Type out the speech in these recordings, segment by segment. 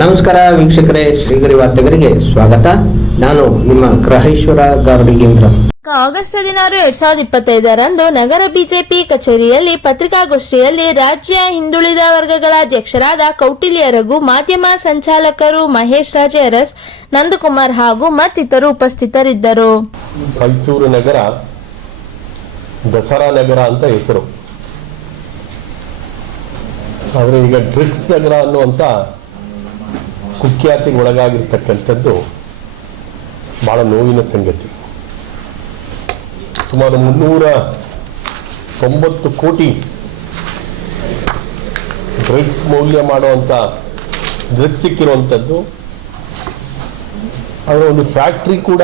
ನಮಸ್ಕಾರ ವೀಕ್ಷಕರೇ ಶ್ರೀಗರಿ ವಾರ್ತೆಗರಿಗೆ ಸ್ವಾಗತ. ನಾನು ನಿಮ್ಮ ಗ್ರಹೇಶ್ವರ ಗಾರ್ಡಿಗೇಂದ್ರ. ಆಗಸ್ಟ್ ಹದಿನಾರು ಎರಡ್ ಸಾವಿರದ ಇಪ್ಪತ್ತೈದರಂದು ನಗರ ಬಿಜೆಪಿ ಕಚೇರಿಯಲ್ಲಿ ಪತ್ರಿಕಾಗೋಷ್ಠಿಯಲ್ಲಿ ರಾಜ್ಯ ಹಿಂದುಳಿದ ವರ್ಗಗಳ ಅಧ್ಯಕ್ಷರಾದ ಕೌಟಿಲ್ಯ ರಘು ಮಾಧ್ಯಮ ಸಂಚಾಲಕರು ಮಹೇಶ್ ರಾಜ ಅರಸ್ ನಂದಕುಮಾರ್ ಹಾಗೂ ಮತ್ತಿತರು ಉಪಸ್ಥಿತರಿದ್ದರು. ಮೈಸೂರು ನಗರ ದಸರಾ ನಗರ ಅಂತ ಹೆಸರು. ಆದರೆ ಈಗ ಡ್ರಿಕ್ಸ್ ನಗರ ಅನ್ನುವಂಥ ಕುಖ್ಯಾತಿಗೆ ಒಳಗಾಗಿರ್ತಕ್ಕಂಥದ್ದು ಬಹಳ ನೋವಿನ ಸಂಗತಿ. ಸುಮಾರು ಮುನ್ನೂರ ತೊಂಬತ್ತು ಕೋಟಿ ಡ್ರಗ್ಸ್ ಮೌಲ್ಯ ಮಾಡುವಂಥ, ಡ್ರಗ್ಸ್ ಸಿಕ್ಕಿರುವಂಥದ್ದು. ಅದರ ಒಂದು ಫ್ಯಾಕ್ಟ್ರಿ ಕೂಡ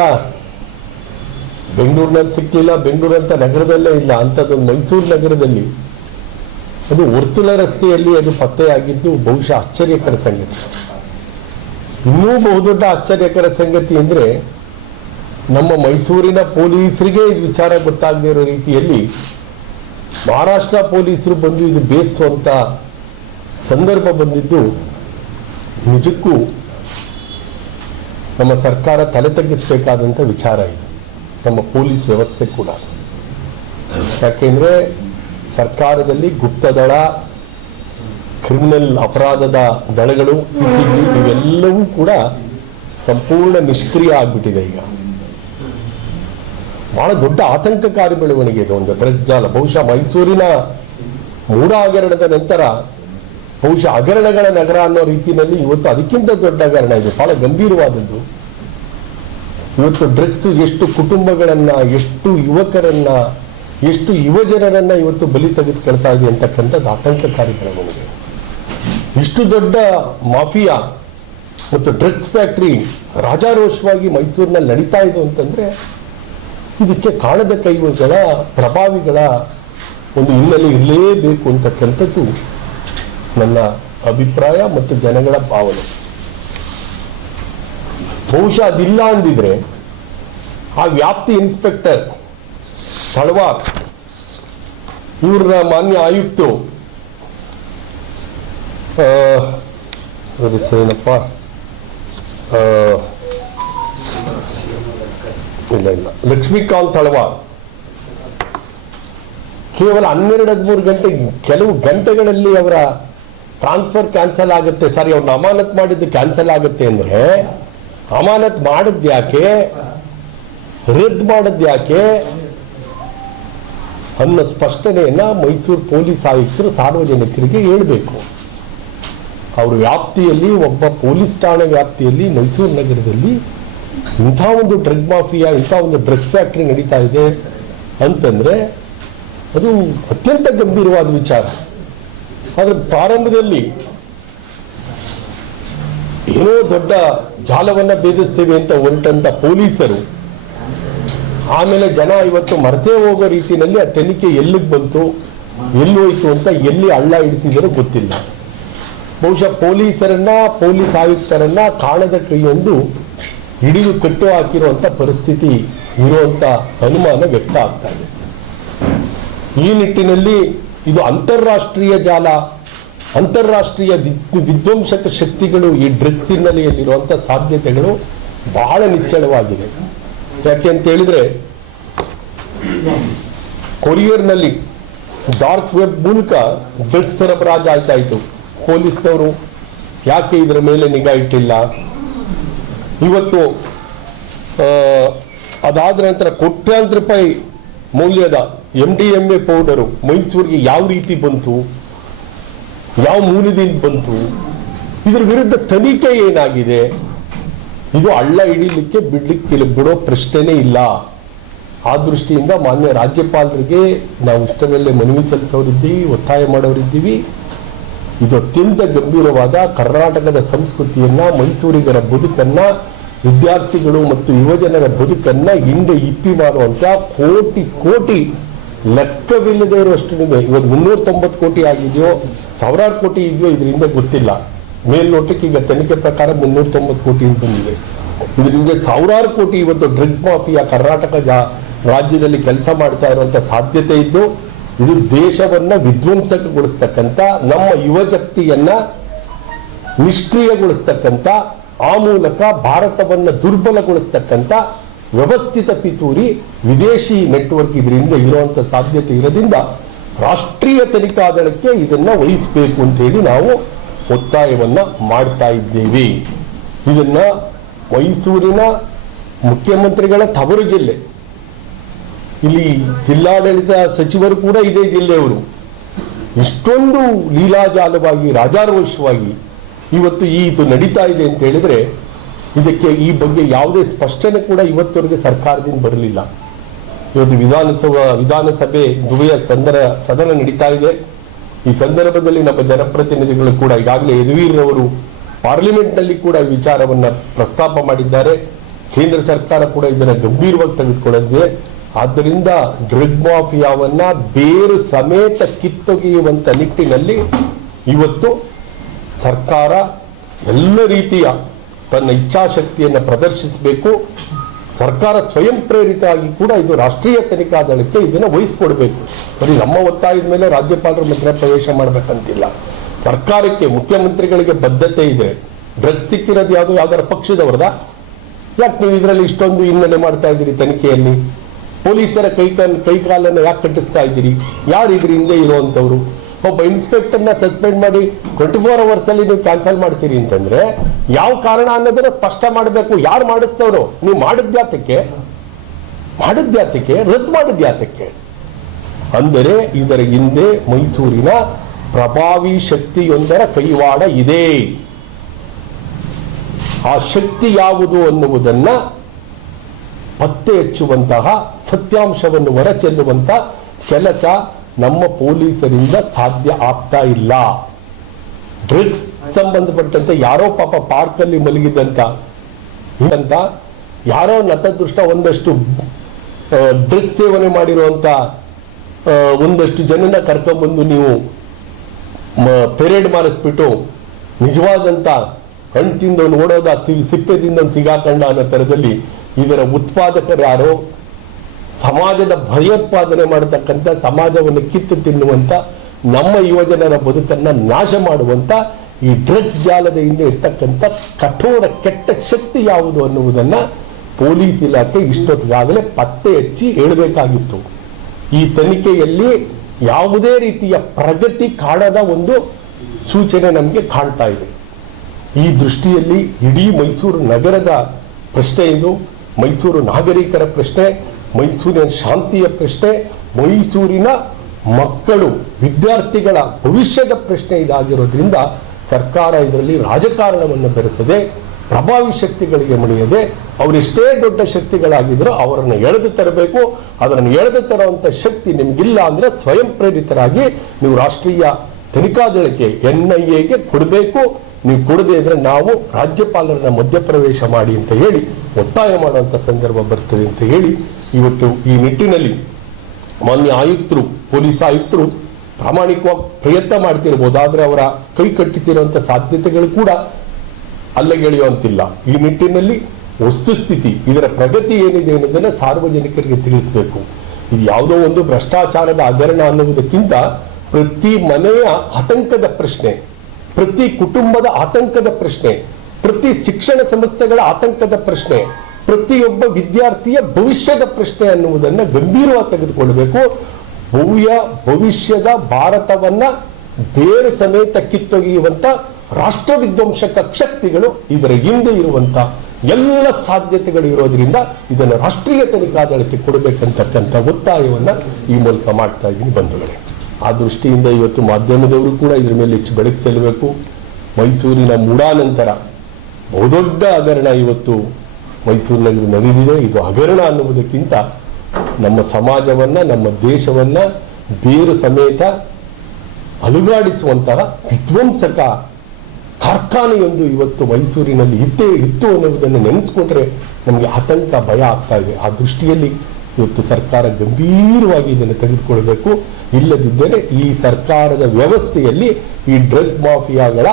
ಬೆಂಗಳೂರಿನಲ್ಲಿ ಸಿಕ್ಕಲಿಲ್ಲ ಬೆಂಗಳೂರಂತ ನಗರದಲ್ಲೇ ಇಲ್ಲ ಅಂಥದ್ದೊಂದು ಮೈಸೂರು ನಗರದಲ್ಲಿ. ಅದು ವರ್ತುಲ ರಸ್ತೆಯಲ್ಲಿ ಅದು ಪತ್ತೆಯಾಗಿದ್ದು ಬಹುಶಃ ಆಶ್ಚರ್ಯಕರ ಸಂಗತಿ. ಇನ್ನೂ ಬಹುದೊಡ್ಡ ಆಶ್ಚರ್ಯಕರ ಸಂಗತಿ ಅಂದರೆ ನಮ್ಮ ಮೈಸೂರಿನ ಪೊಲೀಸರಿಗೆ ಇದು ವಿಚಾರ ಗೊತ್ತಾಗದೇ ಇರೋ ರೀತಿಯಲ್ಲಿ ಮಹಾರಾಷ್ಟ್ರ ಪೊಲೀಸರು ಬಂದು ಇದು ಬೇಯಿಸುವಂಥ ಸಂದರ್ಭ ಬಂದಿದ್ದು ನಿಜಕ್ಕೂ ನಮ್ಮ ಸರ್ಕಾರ ತಲೆ ತಗ್ಗಿಸಬೇಕಾದಂಥ ವಿಚಾರ ಇದು. ನಮ್ಮ ಪೊಲೀಸ್ ವ್ಯವಸ್ಥೆ ಕೂಡ. ಯಾಕೆಂದರೆ ಸರ್ಕಾರದಲ್ಲಿ ಗುಪ್ತದಳ ಕ್ರಿಮಿನಲ್ ಅಪರಾಧದ ದಳಗಳು ಸಿ ಸಿ ಬಿ ಇವೆಲ್ಲವೂ ಕೂಡ ಸಂಪೂರ್ಣ ನಿಷ್ಕ್ರಿಯ ಆಗ್ಬಿಟ್ಟಿದೆ ಈಗ. ಬಹಳ ದೊಡ್ಡ ಆತಂಕಕಾರಿ ಬೆಳವಣಿಗೆ ಇದು ಒಂದು. ದ್ರಜ್ಜಾಲ ಜಾಲ ಬಹುಶಃ ಮೈಸೂರಿನ ಮೂಢ ಹಗರಣದ ನಂತರ ಬಹುಶಃ ಹಗರಣಗಳ ನಗರ ಅನ್ನೋ ರೀತಿಯಲ್ಲಿ ಇವತ್ತು ಅದಕ್ಕಿಂತ ದೊಡ್ಡ ಹಗರಣ ಇದು. ಬಹಳ ಗಂಭೀರವಾದದ್ದು. ಇವತ್ತು ಡ್ರಗ್ಸ್ ಎಷ್ಟು ಕುಟುಂಬಗಳನ್ನ, ಎಷ್ಟು ಯುವಕರನ್ನ, ಎಷ್ಟು ಯುವಜನರನ್ನ ಇವತ್ತು ಬಲಿ ತೆಗೆದುಕೊಳ್ತಾ ಇದೆ ಅಂತಕ್ಕಂಥದ್ದು ಆತಂಕಕಾರಿ ಬೆಳವಣಿಗೆ. ಇಷ್ಟು ದೊಡ್ಡ ಮಾಫಿಯಾ ಮತ್ತು ಡ್ರಗ್ಸ್ ಫ್ಯಾಕ್ಟ್ರಿ ರಾಜಾರೋಷವಾಗಿ ಮೈಸೂರಿನಲ್ಲಿ ನಡೀತಾ ಇದೆ ಅಂತಂದ್ರೆ ಇದಕ್ಕೆ ಕಾಣದ ಕೈಗಳ ಪ್ರಭಾವಿಗಳ ಒಂದು ಹಿನ್ನೆಲೆ ಇರಲೇಬೇಕು ಅಂತಕ್ಕಂಥದ್ದು ನನ್ನ ಅಭಿಪ್ರಾಯ ಮತ್ತು ಜನಗಳ ಭಾವನೆ. ಬಹುಶಃ ಅದಿಲ್ಲ ಅಂದಿದ್ರೆ ಆ ವ್ಯಾಪ್ತಿ ಇನ್ಸ್ಪೆಕ್ಟರ್ ತಳವಾರ್ ಇವ್ರನ್ನ ಮಾನ್ಯ ಆಯುಕ್ತರು ಆ, ಅವ್ರ ಹೆಸರೇನಪ್ಪ ಇಲ್ಲ ಇಲ್ಲ ಲಕ್ಷ್ಮೀಕಾಂತ್ ತಳವಾರ್ ಕೇವಲ ಹನ್ನೆರಡು ಹದಿಮೂರು ಗಂಟೆ ಕೆಲವು ಗಂಟೆಗಳಲ್ಲಿ ಅವರ ಟ್ರಾನ್ಸ್ಫರ್ ಕ್ಯಾನ್ಸಲ್ ಆಗುತ್ತೆ. ಸಾರಿ ಅವ್ರನ್ನ ಅಮಾನತ್ ಮಾಡಿದ್ದು ಕ್ಯಾನ್ಸಲ್ ಆಗುತ್ತೆ ಅಂದರೆ ಅಮಾನತ್ ಮಾಡಿದ್ ಯಾಕೆ? ರದ್ದು ಮಾಡಿದ್ ಯಾಕೆ? ಅನ್ನೋ ಸ್ಪಷ್ಟನೆಯನ್ನು ಮೈಸೂರು ಪೊಲೀಸ್ ಆಯುಕ್ತರು ಸಾರ್ವಜನಿಕರಿಗೆ ಹೇಳಬೇಕು. ಅವ್ರ ವ್ಯಾಪ್ತಿಯಲ್ಲಿ, ಒಬ್ಬ ಪೊಲೀಸ್ ಠಾಣೆ ವ್ಯಾಪ್ತಿಯಲ್ಲಿ, ಮೈಸೂರು ನಗರದಲ್ಲಿ ಇಂಥ ಒಂದು ಡ್ರಗ್ ಮಾಫಿಯಾ, ಇಂಥ ಒಂದು ಡ್ರಗ್ ಫ್ಯಾಕ್ಟ್ರಿ ನಡೀತಾ ಇದೆ ಅಂತಂದರೆ ಅದು ಅತ್ಯಂತ ಗಂಭೀರವಾದ ವಿಚಾರ. ಆದರೆ ಪ್ರಾರಂಭದಲ್ಲಿ ಏನೋ ದೊಡ್ಡ ಜಾಲವನ್ನು ಭೇದಿಸ್ತೇವೆ ಅಂತ ಹೊರಟಂಥ ಪೊಲೀಸರು, ಆಮೇಲೆ ಜನ ಇವತ್ತು ಮರೆತೇ ಹೋಗೋ ರೀತಿಯಲ್ಲಿ ಆ ತನಿಖೆ ಎಲ್ಲಿಗೆ ಬಂತು, ಎಲ್ಲಿ ಹೋಯಿತು ಅಂತ ಎಲ್ಲಿ ಹಳ್ಳ ಇಡಿಸಿದರೂ ಗೊತ್ತಿಲ್ಲ. ಬಹುಶಃ ಪೊಲೀಸರನ್ನ, ಪೊಲೀಸ್ ಆಯುಕ್ತರನ್ನ ಕಾಣದ ಕೈಯೊಂದು ಹಿಡಿದು ಕಟ್ಟು ಹಾಕಿರುವಂತ ಪರಿಸ್ಥಿತಿ ಇರುವಂತ ಅನುಮಾನ ವ್ಯಕ್ತ ಆಗ್ತಾ ಇದೆ. ಈ ನಿಟ್ಟಿನಲ್ಲಿ ಇದು ಅಂತಾರಾಷ್ಟ್ರೀಯ ಜಾಲ, ಅಂತಾರಾಷ್ಟ್ರೀಯ ವಿಧ್ವಂಸಕ ಶಕ್ತಿಗಳು ಈ ಡ್ರಗ್ಸ್ ಹಿನ್ನೆಲೆಯಲ್ಲಿರುವಂಥ ಸಾಧ್ಯತೆಗಳು ಬಹಳ ನಿಚ್ಚಳವಾಗಿದೆ. ಯಾಕೆ ಅಂತ ಹೇಳಿದ್ರೆ, ಕೊರಿಯರ್ನಲ್ಲಿ ಡಾರ್ಕ್ ವೆಬ್ ಮೂಲಕ ಡ್ರಗ್ಸ್ ಸರಬರಾಜು ಆಯ್ತಾ ಇತ್ತು ಪೊಲೀಸ್ನವರು ಯಾಕೆ ಇದರ ಮೇಲೆ ನಿಗಾ ಇಟ್ಟಿಲ್ಲ? ಇವತ್ತು ಅದಾದ ನಂತರ ಕೋಟ್ಯಾಂತರ ರೂಪಾಯಿ ಮೌಲ್ಯದ M D M A powder ಮೈಸೂರಿಗೆ ಯಾವ ರೀತಿ ಬಂತು? ಯಾವ ಮೂಲದಿಂದ ಬಂತು? ಇದ್ರ ವಿರುದ್ಧ ತನಿಖೆ ಏನಾಗಿದೆ? ಇದು ಹಳ್ಳ ಹಿಡೀಲಿಕ್ಕೆ ಬಿಡ್ಲಿಕ್ಕೆ ಬಿಡೋ ಪ್ರಶ್ನೆನೇ ಇಲ್ಲ. ಆ ದೃಷ್ಟಿಯಿಂದ ಮಾನ್ಯ ರಾಜ್ಯಪಾಲರಿಗೆ ನಾವು ಇಷ್ಟರಲ್ಲೇ ಮನವಿ ಸಲ್ಲಿಸೋರಿದ್ದೀವಿ, ಒತ್ತಾಯ ಮಾಡೋರಿದ್ದೀವಿ. ಇದು ಅತ್ಯಂತ ಗಂಭೀರವಾದ ಕರ್ನಾಟಕದ ಸಂಸ್ಕೃತಿಯನ್ನ, ಮೈಸೂರಿಗರ ಬದುಕನ್ನ, ವಿದ್ಯಾರ್ಥಿಗಳು ಮತ್ತು ಯುವಜನರ ಬದುಕನ್ನ ಹಿಂದೆ ಇಪ್ಪಿ ಮಾಡುವಂತ ಕೋಟಿ ಕೋಟಿ ಲೆಕ್ಕವಿಲ್ಲದೆ ನಿಮಗೆ ಇವತ್ತು ಮುನ್ನೂರ ತೊಂಬತ್ತು ಕೋಟಿ ಆಗಿದೆಯೋ, ಸಾವಿರಾರು ಕೋಟಿ ಇದೆಯೋ ಇದರಿಂದ ಗೊತ್ತಿಲ್ಲ. ಮೇಲ್ನೋಟಕ್ಕೆ ಈಗ ತನಿಖೆ ಪ್ರಕಾರ ಮುನ್ನೂರ ತೊಂಬತ್ತು ಕೋಟಿ ಬಂದಿದೆ. ಇದರಿಂದ ಸಾವಿರಾರು ಕೋಟಿ ಇವತ್ತು ಡ್ರಗ್ಸ್ ಮಾಫಿಯಾ ಕರ್ನಾಟಕ ರಾಜ್ಯದಲ್ಲಿ ಕೆಲಸ ಮಾಡ್ತಾ ಇರುವಂತ ಸಾಧ್ಯತೆ ಇದ್ದು ಇದು ದೇಶವನ್ನ ವಿಧ್ವಂಸಕಗೊಳಿಸ್ತಕ್ಕಂಥ, ನಮ್ಮ ಯುವ ಶಕ್ತಿಯನ್ನ ನಿಷ್ಕ್ರಿಯಗೊಳಿಸ್ತಕ್ಕಂಥ, ಆ ಮೂಲಕ ಭಾರತವನ್ನು ದುರ್ಬಲಗೊಳಿಸ್ತಕ್ಕಂಥ ವ್ಯವಸ್ಥಿತ ಪಿತೂರಿ ವಿದೇಶಿ ನೆಟ್ವರ್ಕ್ ಇದರಿಂದ ಇರುವಂತ ಸಾಧ್ಯತೆ ಇರೋದ್ರಿಂದ ರಾಷ್ಟ್ರೀಯ ತನಿಖಾ ದಳಕ್ಕೆ ಇದನ್ನ ವಹಿಸಬೇಕು ಅಂತ ಹೇಳಿ ನಾವು ಒತ್ತಾಯವನ್ನ ಮಾಡ್ತಾ ಇದ್ದೇವೆ. ಇದನ್ನ ಮೈಸೂರಿನ ಮುಖ್ಯಮಂತ್ರಿಗಳ ತವರು ಜಿಲ್ಲೆ ಇಲ್ಲಿ ಜಿಲ್ಲಾಡಳಿತ ಸಚಿವರು ಕೂಡ ಇದೇ ಜಿಲ್ಲೆಯವರು. ಇಷ್ಟೊಂದು ಲೀಲಾಜಾಲವಾಗಿ, ರಾಜಾರೋಷವಾಗಿ ಇವತ್ತು ಈ ಇದು ನಡೀತಾ ಇದೆ ಅಂತ ಹೇಳಿದ್ರೆ ಇದಕ್ಕೆ ಈ ಬಗ್ಗೆ ಯಾವುದೇ ಸ್ಪಷ್ಟನೆ ಕೂಡ ಇವತ್ತವರೆಗೆ ಸರ್ಕಾರದಿಂದ ಬರಲಿಲ್ಲ. ಇವತ್ತು ವಿಧಾನಸಭಾ, ವಿಧಾನಸಭೆ ದುಬೆಯ ಸಂದರ, ಸದನ ನಡೀತಾ ಇದೆ. ಈ ಸಂದರ್ಭದಲ್ಲಿ ನಮ್ಮ ಜನಪ್ರತಿನಿಧಿಗಳು ಕೂಡ ಈಗಾಗಲೇ ಯದುವೀರ್ರವರು ಪಾರ್ಲಿಮೆಂಟ್ನಲ್ಲಿ ಕೂಡ ಈ ವಿಚಾರವನ್ನ ಪ್ರಸ್ತಾಪ ಮಾಡಿದ್ದಾರೆ. ಕೇಂದ್ರ ಸರ್ಕಾರ ಕೂಡ ಇದನ್ನು ಗಂಭೀರವಾಗಿ ತೆಗೆದುಕೊಳ್ಳಲಿದೆ ಆದ್ದರಿಂದ ಡ್ರಗ್ ಮಾಫಿಯಾವನ್ನ ಬೇರು ಸಮೇತ ಕಿತ್ತೊಗೆಯುವಂಥ ನಿಟ್ಟಿನಲ್ಲಿ ಇವತ್ತು ಸರ್ಕಾರ ಎಲ್ಲ ರೀತಿಯ ತನ್ನ ಇಚ್ಛಾಶಕ್ತಿಯನ್ನು ಪ್ರದರ್ಶಿಸಬೇಕು. ಸರ್ಕಾರ ಸ್ವಯಂ ಪ್ರೇರಿತವಾಗಿ ಕೂಡ ಇದು ರಾಷ್ಟ್ರೀಯ ತನಿಖಾ ದಳಕ್ಕೆ ಇದನ್ನು ವಹಿಸ್ಕೊಡ್ಬೇಕು. ಬರೀ ನಮ್ಮ ಒತ್ತಾಯದ ಮೇಲೆ ರಾಜ್ಯಪಾಲರು ಮಧ್ಯ ಪ್ರವೇಶ ಮಾಡಬೇಕಂತಿಲ್ಲ. ಸರ್ಕಾರಕ್ಕೆ ಮುಖ್ಯಮಂತ್ರಿಗಳಿಗೆ ಬದ್ಧತೆ ಇದೆ ಡ್ರಗ್ ಸಿಕ್ಕಿರೋದು ಯಾವುದು ಯಾವ್ದಾರ ಪಕ್ಷದವ್ರದ? ಯಾಕೆ ನೀವು ಇದರಲ್ಲಿ ಇಷ್ಟೊಂದು ಹಿನ್ನೆಲೆ ಮಾಡ್ತಾ ಇದ್ದೀರಿ ತನಿಖೆಯಲ್ಲಿ? ಪೊಲೀಸರ ಕೈ ಕಾಲ್ ಕೈ ಕಾಲನ್ನು ಯಾಕೆ ಕಟ್ಟಿಸ್ತಾ ಇದ್ದೀರಿ? ಯಾರು ಇದ್ರ? ಹಿಂದೆ ಇರುವಂತವ್ರು ಒಬ್ಬ ಇನ್ಸ್ಪೆಕ್ಟರ್ನ ಸಸ್ಪೆಂಡ್ ಮಾಡಿ ಟ್ವೆಂಟಿ ಫೋರ್ ಅವರ್ಸಲ್ಲಿ ನೀವು ಕ್ಯಾನ್ಸಲ್ ಮಾಡ್ತೀರಿ ಅಂತಂದ್ರೆ ಯಾವ ಕಾರಣ ಅನ್ನೋದನ್ನ ಸ್ಪಷ್ಟ ಮಾಡಬೇಕು. ಯಾರು ಮಾಡಿಸ್ತವ್ರು? ನೀವು ಮಾಡಿದ್ಯಾತಕ್ಕೆ ಮಾಡಿದ್ಯಾತಕ್ಕೆ ರದ್ದು ಮಾಡಿದ್ಯಾತಕ್ಕೆ ಅಂದರೆ ಇದರ ಹಿಂದೆ ಮೈಸೂರಿನ ಪ್ರಭಾವಿ ಶಕ್ತಿಯೊಂದರ ಕೈವಾಡ ಇದೆ. ಆ ಶಕ್ತಿ ಯಾವುದು ಅನ್ನುವುದನ್ನ ಪತ್ತೆ ಹಚ್ಚುವಂತಹ ಸತ್ಯಾಂಶವನ್ನು ಹೊರಚೆಲ್ಲುವಂತ ಕೆಲಸ ನಮ್ಮ ಪೊಲೀಸರಿಂದ ಸಾಧ್ಯ ಆಗ್ತಾ ಇಲ್ಲ. ಡ್ರಿಗ್ಸ್ ಸಂಬಂಧಪಟ್ಟಂತೆ ಯಾರೋ ಪಾಪ ಪಾರ್ಕಲ್ಲಿ ಮಲಗಿದಂತ ಅಂತ. ಯಾರೋ ನತದೃಷ್ಟ ಒಂದಷ್ಟು ಡ್ರಿಗ್ಸ್ ಸೇವನೆ ಮಾಡಿರುವಂತ ಒಂದಷ್ಟು ಜನನ ಕರ್ಕೊಂಡ್ಬಂದು ನೀವು ಪೆರೇಡ್ ಮಾಡಿಸ್ಬಿಟ್ಟು ನಿಜವಾದಂತ ಹಣ್ಣು ತಿಂದವನು ಓಡೋದ ತಿ- ಸಿಪ್ಪೆದಿಂದ ಸಿಗಾಕಂಡ ಅನ್ನೋ ಥರದಲ್ಲಿ ಇದರ ಉತ್ಪಾದಕರಾರು ಸಮಾಜದ ಭಯೋತ್ಪಾದನೆ ಮಾಡತಕ್ಕಂಥ ಸಮಾಜವನ್ನು ಕಿತ್ತು ತಿನ್ನುವಂತ ನಮ್ಮ ಯುವಜನರ ಬದುಕನ್ನು ನಾಶ ಮಾಡುವಂತ ಈ ಡ್ರಗ್ ಜಾಲದ ಹಿಂದೆ ಇರ್ತಕ್ಕಂಥ ಕಠೋರ ಕೆಟ್ಟ ಶಕ್ತಿ ಯಾವುದು ಅನ್ನುವುದನ್ನ ಪೊಲೀಸ್ ಇಲಾಖೆ ಇಷ್ಟೊತ್ತಿಗಾಗಲೇ ಪತ್ತೆ ಹಚ್ಚಿ ಹೇಳಬೇಕಾಗಿತ್ತು. ಈ ತನಿಖೆಯಲ್ಲಿ ಯಾವುದೇ ರೀತಿಯ ಪ್ರಗತಿ ಕಾಣದ ಒಂದು ಸೂಚನೆ ನಮಗೆ ಕಾಣ್ತಾ ಇದೆ. ಈ ದೃಷ್ಟಿಯಲ್ಲಿ ಇಡೀ ಮೈಸೂರು ನಗರದ ಪ್ರಶ್ನೆ ಇದು. ಮೈಸೂರು ನಾಗರಿಕರ ಪ್ರಶ್ನೆ, ಮೈಸೂರಿನ ಶಾಂತಿಯ ಪ್ರಶ್ನೆ, ಮೈಸೂರಿನ ಮಕ್ಕಳು, ವಿದ್ಯಾರ್ಥಿಗಳ ಭವಿಷ್ಯದ ಪ್ರಶ್ನೆ ಇದಾಗಿರೋದ್ರಿಂದ ಸರ್ಕಾರ ಇದರಲ್ಲಿ ರಾಜಕಾರಣವನ್ನು ಬೆರೆಸದೆ, ಪ್ರಭಾವಿ ಶಕ್ತಿಗಳಿಗೆ ಮಣಿಯದೆ ಅವರೆಷ್ಟೇ ದೊಡ್ಡ ಶಕ್ತಿಗಳಾಗಿದ್ದರೂ ಅವರನ್ನು ಎಳೆದು ತರಬೇಕು. ಅದನ್ನು ಎಳೆದು ತರುವಂಥ ಶಕ್ತಿ ನಿಮಗಿಲ್ಲ ಅಂದರೆ ಸ್ವಯಂ ಪ್ರೇರಿತರಾಗಿ ನೀವು ರಾಷ್ಟ್ರೀಯ ತನಿಖಾ ದಳಕ್ಕೆ ಎನ್ ಐ ಎಗೆ ಕೊಡಬೇಕು. ನೀವು ಕೊಡದೇ ಇದ್ರೆ ನಾವು ರಾಜ್ಯಪಾಲರನ್ನ ಮಧ್ಯಪ್ರವೇಶ ಮಾಡಿ ಅಂತ ಹೇಳಿ ಒತ್ತಾಯ ಮಾಡುವಂಥ ಸಂದರ್ಭ ಬರ್ತದೆ ಅಂತ ಹೇಳಿ ಇವತ್ತು ಈ ನಿಟ್ಟಿನಲ್ಲಿ ಮಾನ್ಯ ಆಯುಕ್ತರು, ಪೊಲೀಸ್ ಆಯುಕ್ತರು ಪ್ರಾಮಾಣಿಕವಾಗಿ ಪ್ರಯತ್ನ ಮಾಡ್ತಿರ್ಬೋದು. ಆದರೆ ಅವರ ಕೈ ಕಟ್ಟಿಸಿರುವಂಥ ಸಾಧ್ಯತೆಗಳು ಕೂಡ ಅಲ್ಲಗೆಳೆಯುವಂತಿಲ್ಲ ಈ ನಿಟ್ಟಿನಲ್ಲಿ ವಸ್ತುಸ್ಥಿತಿ, ಇದರ ಪ್ರಗತಿ ಏನಿದೆ ಅನ್ನೋದನ್ನು ಸಾರ್ವಜನಿಕರಿಗೆ ತಿಳಿಸಬೇಕು. ಇದು ಯಾವುದೋ ಒಂದು ಭ್ರಷ್ಟಾಚಾರದ ಹಗರಣ ಅನ್ನುವುದಕ್ಕಿಂತ ಪ್ರತಿ ಮನೆಯ ಆತಂಕದ ಪ್ರಶ್ನೆ, ಪ್ರತಿ ಕುಟುಂಬದ ಆತಂಕದ ಪ್ರಶ್ನೆ ಪ್ರತಿ ಶಿಕ್ಷಣ ಸಂಸ್ಥೆಗಳ ಆತಂಕದ ಪ್ರಶ್ನೆ, ಪ್ರತಿಯೊಬ್ಬ ವಿದ್ಯಾರ್ಥಿಯ ಭವಿಷ್ಯದ ಪ್ರಶ್ನೆ ಅನ್ನುವುದನ್ನ ಗಂಭೀರವಾಗಿ ತೆಗೆದುಕೊಳ್ಳಬೇಕು. ಭವ್ಯ ಭವಿಷ್ಯದ ಭಾರತವನ್ನ ಬೇರೆ ಸಮೇತ ಕಿತ್ತೊಗೆಯುವಂತ ರಾಷ್ಟ್ರ ವಿಧ್ವಂಸಕ ಶಕ್ತಿಗಳು ಇದರ ಹಿಂದೆ ಇರುವಂತ ಎಲ್ಲ ಸಾಧ್ಯತೆಗಳು ಇರೋದ್ರಿಂದ ಇದನ್ನು ರಾಷ್ಟ್ರೀಯ ತನಿಖಾ ದಳಕ್ಕೆ ಕೊಡಬೇಕಂತಕ್ಕಂಥ ಒತ್ತಾಯವನ್ನ ಈ ಮೂಲಕ ಮಾಡ್ತಾ ಇದ್ದೀನಿ ಬಂಧುಗಳೇ. ಆ ದೃಷ್ಟಿಯಿಂದ ಇವತ್ತು ಮಾಧ್ಯಮದವರು ಕೂಡ ಇದ್ರ ಮೇಲೆ ಹೆಚ್ಚು ಬೆಳಕು ಚೆಲ್ಲಬೇಕು. ಮೈಸೂರಿನ ಮೂಡಾನಂತರ ಬಹುದೊಡ್ಡ ಹಗರಣ ಇವತ್ತು ಮೈಸೂರಿನಲ್ಲಿ ನಡೆದಿದೆ. ಇದು ಹಗರಣ ಅನ್ನುವುದಕ್ಕಿಂತ ನಮ್ಮ ಸಮಾಜವನ್ನ, ನಮ್ಮ ದೇಶವನ್ನ ಬೇರು ಸಮೇತ ಅಲುಗಾಡಿಸುವಂತಹ ವಿಧ್ವಂಸಕ ಕಾರ್ಖಾನೆಯೊಂದು ಇವತ್ತು ಮೈಸೂರಿನಲ್ಲಿ ಇತ್ತೇ ಇತ್ತು ಅನ್ನುವುದನ್ನು ನೆನೆಸ್ಕೊಂಡ್ರೆ ನಮಗೆ ಆತಂಕ, ಭಯ ಆಗ್ತಾ ಇದೆ. ಆ ದೃಷ್ಟಿಯಲ್ಲಿ ಇವತ್ತು ಸರ್ಕಾರ ಗಂಭೀರವಾಗಿ ಇದನ್ನು ತೆಗೆದುಕೊಳ್ಬೇಕು. ಇಲ್ಲದಿದ್ದರೆ ಈ ಸರ್ಕಾರದ ವ್ಯವಸ್ಥೆಯಲ್ಲಿ ಈ ಡ್ರಗ್ ಮಾಫಿಯಾಗಳ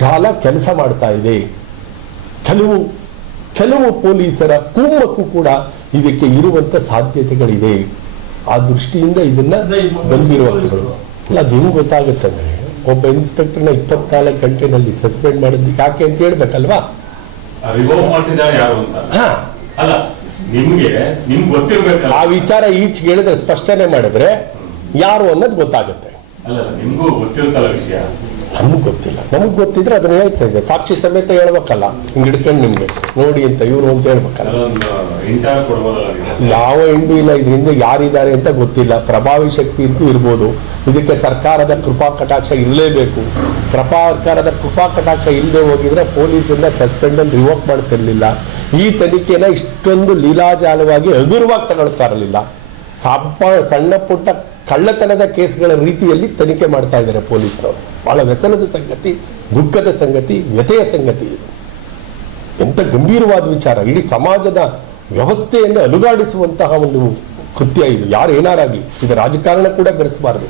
ಜಾಲ ಕೆಲಸ ಮಾಡ್ತಾ ಇದೆ. ಕೆಲವು ಕೆಲವು ಪೊಲೀಸರ ಕುಮ್ಮಕ್ಕೂ ಕೂಡ ಇದಕ್ಕೆ ಇರುವಂತ ಸಾಧ್ಯತೆಗಳಿದೆ. ಆ ದೃಷ್ಟಿಯಿಂದ ಇದನ್ನ ಗಂಭೀರವಾಗಿ ತಗೊಳ್ಬೇಕು. ಅಲ್ಲ ಅದು ಹೆಂಗ್ ಒಬ್ಬ ಇನ್ಸ್ಪೆಕ್ಟರ್ನ ಇಪ್ಪತ್ನಾಲ್ಕು ಗಂಟೆನಲ್ಲಿ ಸಸ್ಪೆಂಡ್ ಮಾಡಿದ್ದು ಯಾಕೆ ಅಂತ ಹೇಳ್ಬೇಕಲ್ವಾ? ಆ ವಿಚಾರ ಈಚೆಗೆ ಹೇಳಿದ್ರೆ ಸ್ಪಷ್ಟನೆ ಮಾಡಿದ್ರೆ ಯಾರು ಅನ್ನೋದು ಗೊತ್ತಾಗುತ್ತೆ. ಅಲ್ಲ ನಿಮ್ಗೂ ಗೊತ್ತಿರುತ್ತಲ್ಲ ವಿಷಯ. ನಮ್ಗೆ ಗೊತ್ತಿಲ್ಲ. ನಮಗ್ ಗೊತ್ತಿದ್ರೆ ಅದನ್ನ ಹೇಳ್ತಾ ಇದೆ ಸಾಕ್ಷಿ ಸಮೇತ ಹೇಳ್ಬೇಕಲ್ಲ. ಹಿಂಗ್ ಹಿಡ್ಕೊಂಡು ನಿಮ್ಗೆ. ನೋಡಿ ಅಂತ ಇವ್ರು ಅಂತ ಹೇಳ್ಬೇಕಲ್ಲ. ಯಾವ ಹಿಂಡು ಇಲ್ಲ ಇದರಿಂದ ಯಾರಿದ್ದಾರೆ ಅಂತ ಗೊತ್ತಿಲ್ಲ. ಪ್ರಭಾವಿ ಶಕ್ತಿ ಅಂತೂ ಇರ್ಬೋದು. ಇದಕ್ಕೆ ಸರ್ಕಾರದ ಕೃಪಾ ಕಟಾಕ್ಷ ಇರಲೇಬೇಕು. ಸರ್ಕಾರದ ಕೃಪಾ ಕಟಾಕ್ಷ ಇಲ್ಲದೆ ಹೋಗಿದ್ರೆ ಪೊಲೀಸಿಂದ ಸಸ್ಪೆಂಡ್ ಅಲ್ಲಿ ರಿವೋಕ್ ಮಾಡ್ತಿರ್ಲಿಲ್ಲ. ಈ ತನಿಖೆನ ಇಷ್ಟೊಂದು ಲೀಲಾಜಾಲವಾಗಿ ಹಗುರವಾಗಿ ತಗೊಳ್ತಾ ಇರಲಿಲ್ಲ. ಸಪ್ಪ ಸಣ್ಣ ಪುಟ್ಟ ಕಳ್ಳತನದ ಕೇಸ್ಗಳ ರೀತಿಯಲ್ಲಿ ತನಿಖೆ ಮಾಡ್ತಾ ಇದ್ದಾರೆ ಪೊಲೀಸರು ಬಹಳ ವ್ಯಸನದ ಸಂಗತಿ, ದುಃಖದ ಸಂಗತಿ, ವ್ಯಥೆಯ ಸಂಗತಿ ಇದು. ಎಂತ ಗಂಭೀರವಾದ ವಿಚಾರ. ಇಡೀ ಸಮಾಜದ ವ್ಯವಸ್ಥೆಯನ್ನು ಅಲುಗಾಡಿಸುವಂತಹ ಒಂದು ಕೃತ್ಯ ಇದು. ಯಾರು ಏನಾರಾಗಲಿ, ಇದು ರಾಜಕಾರಣ ಕೂಡ ಬೆರೆಸಬಾರದು.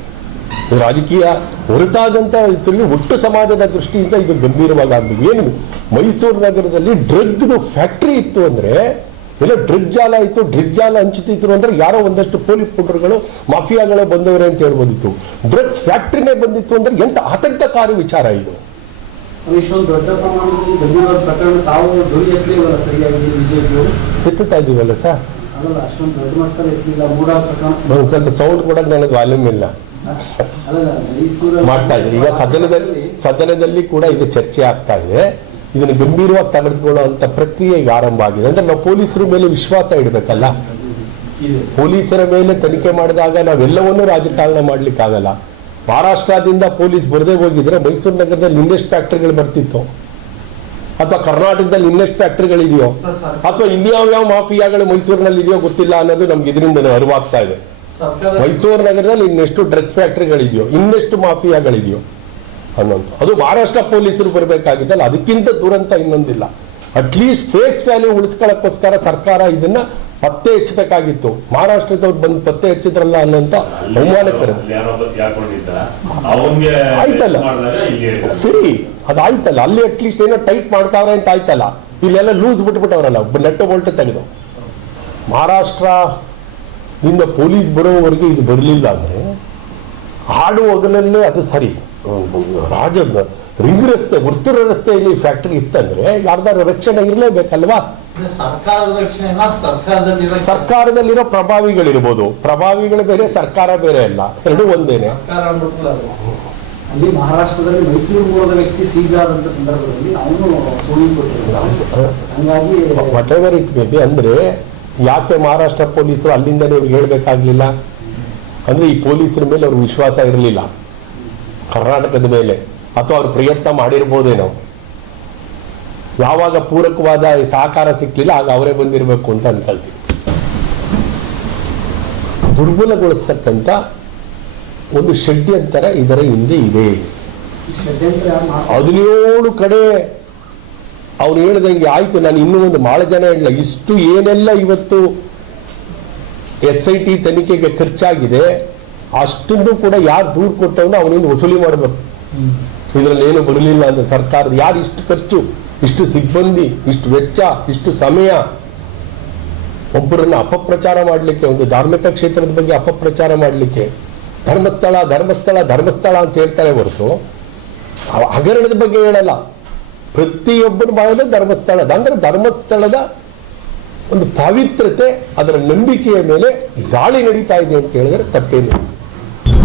ಇದು ರಾಜಕೀಯ ಹೊರತಾದಂತ ಇದರಲ್ಲಿ ಒಟ್ಟು ಸಮಾಜದ ದೃಷ್ಟಿಯಿಂದ ಇದು ಗಂಭೀರವಾಗಿ ಆಗಬೇಕು. ಏನು, ಮೈಸೂರು ನಗರದಲ್ಲಿ ಡ್ರಗ್ದು ಫ್ಯಾಕ್ಟ್ರಿ ಇತ್ತು ಅಂದ್ರೆ ಎಲ್ಲ ಡ್ರಿಗ್ ಜಾಲ ಇತ್ತು ಡ್ರಿಗ್ ಜಾಲ ಹಂಚುತ್ತಿದ್ರು ಅಂದ್ರೆ ಯಾರೋ ಒಂದಷ್ಟು ಪೊಲೀಸ್ ಪುಡ್ರುಗಳು ಮಾಫಿಯಾಗಳು ಬಂದವರೇ ಅಂತ ಹೇಳ್ಬೋದಿತ್ತು. ಡ್ರಗ್ಸ್ ಫ್ಯಾಕ್ಟ್ರಿನೇ ಬಂದಿತ್ತು ಅಂದ್ರೆ ಎಂತ ಆತಂಕಕಾರಿ ವಿಚಾರ ಇದು. ಎತ್ತುತ್ತಾ ಇದೀವಲ್ಲ ಸರ್? ಒಂದು ಸ್ವಲ್ಪ ಸೌಂಡ್ ಕೂಡ ನನಗೆ ವಾಲ್ಯೂಮ್ ಇಲ್ಲ. ಮಾಡ್ತಾ ಇದೆ. ಈಗ ಸದನದಲ್ಲಿ ಸದನದಲ್ಲಿ ಕೂಡ ಇದು ಚರ್ಚೆ ಆಗ್ತಾ ಇದೆ. ಇದನ್ನು ಗಂಭೀರವಾಗಿ ತೆಗೆದುಕೊಳ್ಳುವಂತ ಪ್ರಕ್ರಿಯೆ ಈಗ ಆರಂಭ ಆಗಿದೆ. ಅಂದ್ರೆ ನಾವು ಪೊಲೀಸರ ಮೇಲೆ ವಿಶ್ವಾಸ ಇಡಬೇಕಲ್ಲ? ಪೊಲೀಸರ ಮೇಲೆ ತನಿಖೆ ಮಾಡಿದಾಗ ನಾವೆಲ್ಲವನ್ನೂ ರಾಜಕಾರಣ ಮಾಡ್ಲಿಕ್ಕಾಗಲ್ಲ ಮಹಾರಾಷ್ಟ್ರದಿಂದ ಪೊಲೀಸ್ ಬರದೇ ಹೋಗಿದ್ರೆ ಮೈಸೂರು ನಗರದಲ್ಲಿ ಇನ್ನೆಷ್ಟು ಫ್ಯಾಕ್ಟ್ರಿಗಳು ಬರ್ತಿತ್ತು? ಅಥವಾ ಕರ್ನಾಟಕದಲ್ಲಿ ಇನ್ನೆಷ್ಟು ಫ್ಯಾಕ್ಟ್ರಿಗಳಿದೆಯೋ? ಅಥವಾ ಇನ್ಯಾವ್ಯಾವ ಮಾಫಿಯಾಗಳು ಮೈಸೂರಿನಲ್ಲಿ ಇದೆಯೋ ಗೊತ್ತಿಲ್ಲ ಅನ್ನೋದು ನಮ್ಗೆ ಇದರಿಂದ ಅರಿವಾಗ್ತಾ ಇದೆ. ಮೈಸೂರು ನಗರದಲ್ಲಿ ಇನ್ನೆಷ್ಟು ಡ್ರಗ್ ಫ್ಯಾಕ್ಟ್ರಿಗಳಿದೆಯೋ ಇನ್ನೆಷ್ಟು ಮಾಫಿಯಾಗಳಿದೆಯೋ ಅನ್ನೋಂಥ ಅದು ಮಹಾರಾಷ್ಟ್ರ ಪೊಲೀಸರು ಬರಬೇಕಾಗಿದ್ದಲ್ಲ ಅದಕ್ಕಿಂತ ದುರಂತ ಇನ್ನೊಂದಿಲ್ಲ. ಅಟ್ಲೀಸ್ಟ್ ಫೇಸ್ ವ್ಯಾಲ್ಯೂ ಉಳಿಸ್ಕೊಳ್ಳೋಕ್ಕೋಸ್ಕರ ಸರ್ಕಾರ ಇದನ್ನ ಪತ್ತೆ ಹಚ್ಚಬೇಕಾಗಿತ್ತು. ಮಹಾರಾಷ್ಟ್ರದವ್ರು ಬಂದು ಪತ್ತೆ ಹಚ್ಚಿದ್ರಲ್ಲ ಅನ್ನೋಂತ ಅವಮಾನಕರದು ಅಲ್ಲಿ ಯಾರೋ ಒಬ್ಬ ಸಿಗಾಕೊಂಡಿದ್ದ ಆಯ್ತಲ್ಲ. ಸರಿ ಅದಾಯ್ತಲ್ಲ. ಅಲ್ಲಿ ಅಟ್ಲೀಸ್ಟ್ ಏನೋ ಟೈಟ್ ಮಾಡ್ತಾವ್ರೆ ಅಂತ ಆಯ್ತಲ್ಲ. ಇಲ್ಲೆಲ್ಲ ಲೂಸ್ ಬಿಟ್ಬಿಟ್ಟವ್ರಲ್ಲ ನೆಟ್ಟು ಬೋಲ್ಟ್ ತೆಗೆದು. ಮಹಾರಾಷ್ಟ್ರ ಇಂದ ಪೊಲೀಸ್ ಬರೋವರೆಗೆ ಇದು ಬರಲಿಲ್ಲ ಅಂದ್ರೆ ಹಾಡು ಹಗಲಲ್ಲೇ ಅದು ಸರಿ. ರಾಜ ರಿಂಗ್ ರಸ್ತೆ ವರ್ತುರ ರಸ್ತೆಯಲ್ಲಿ ಫ್ಯಾಕ್ಟರಿ ಇತ್ತಂದ್ರೆ ಯಾರ್ದಾರು ರಕ್ಷಣೆ ಇರಲೇಬೇಕಲ್ವಾ? ಸರ್ಕಾರದಲ್ಲಿರೋ ಪ್ರಭಾವಿಗಳಿರ್ಬೋದು. ಪ್ರಭಾವಿಗಳು ಬೇರೆ ಸರ್ಕಾರ ಬೇರೆ ಅಲ್ಲ. ಎರಡೂ ಒಂದೇನೆ. ಅಲ್ಲಿ ಮಹಾರಾಷ್ಟ್ರದಲ್ಲಿ ಮೈಸೂರು ಮೂಲದ ವ್ಯಕ್ತಿ ಸೀಸ್ ಆದಂತ ಸಂದರ್ಭದಲ್ಲಿ ಅವನು ಹಂಗಾಗಿ whatever it may be ಅಂದ್ರೆ ಯಾಕೆ ಮಹಾರಾಷ್ಟ್ರ ಪೊಲೀಸರು ಅಲ್ಲಿಂದನೇ ಇವ್ರಿಗೆ ಹೇಳ್ಬೇಕಾಗ್ಲಿಲ್ಲ? ಅಂದ್ರೆ ಈ ಪೊಲೀಸರ ಮೇಲೆ ಅವ್ರ ವಿಶ್ವಾಸ ಇರಲಿಲ್ಲ. ಕರ್ನಾಟಕದ ಮೇಲೆ ಅಥವಾ ಅವ್ರು ಪ್ರಯತ್ನ ಮಾಡಿರ್ಬೋದೇನೋ. ಯಾವಾಗ ಪೂರಕವಾದ ಸಹಕಾರ ಸಿಕ್ಕಿಲ್ಲ ಆಗ ಅವರೇ ಬಂದಿರಬೇಕು ಅಂತ ಅನ್ಕೊಳ್ತೀನಿ ದುರ್ಬಲಗೊಳಿಸ್ತಕ್ಕಂಥ ಒಂದು ಷಡ್ಯಂತರ ಇದರ ಹಿಂದೆ ಇದೆ? ಹದಿನೇಳು ಕಡೆ ಅವ್ರು ಹೇಳ್ದಂಗೆ ಆಯ್ತು ನಾನು ಇನ್ನೂ ಒಂದು ಬಹಳ ಜನ ಇಲ್ಲ. ಇಷ್ಟು ಏನೆಲ್ಲ ಇವತ್ತು ಎಸ್ ಐ ಟಿ ತನಿಖೆಗೆ ಖರ್ಚಾಗಿದೆ ಅಷ್ಟನ್ನು ಕೂಡ ಯಾರು ದೂರು ಕೊಟ್ಟವನು ಅವನಿಂದ ವಸೂಲಿ ಮಾಡಬೇಕು. ಇದರಲ್ಲಿ ಏನು ಬರಲಿಲ್ಲ ಅಂದ್ರೆ ಸರ್ಕಾರದ ಯಾರು ಇಷ್ಟು ಖರ್ಚು, ಇಷ್ಟು ಸಿಬ್ಬಂದಿ, ಇಷ್ಟು ವೆಚ್ಚ, ಇಷ್ಟು ಸಮಯ, ಒಬ್ಬರನ್ನು ಅಪಪ್ರಚಾರ ಮಾಡಲಿಕ್ಕೆ, ಒಂದು ಧಾರ್ಮಿಕ ಕ್ಷೇತ್ರದ ಬಗ್ಗೆ ಅಪಪ್ರಚಾರ ಮಾಡಲಿಕ್ಕೆ, ಧರ್ಮಸ್ಥಳ ಧರ್ಮಸ್ಥಳ ಧರ್ಮಸ್ಥಳ ಅಂತ ಹೇಳ್ತಾರೆ ಹೊರತು ಹಗರಣದ ಬಗ್ಗೆ ಹೇಳಲ್ಲ. ಪ್ರತಿಯೊಬ್ಬರು ಮಾಡೋದು ಧರ್ಮಸ್ಥಳದ ಅಂದರೆ ಧರ್ಮಸ್ಥಳದ ಒಂದು ಪವಿತ್ರತೆ, ಅದರ ನಂಬಿಕೆಯ ಮೇಲೆ ಗಾಳಿ ನಡೀತಾ ಇದೆ ಅಂತ ಹೇಳಿದ್ರೆ ತಪ್ಪೇನು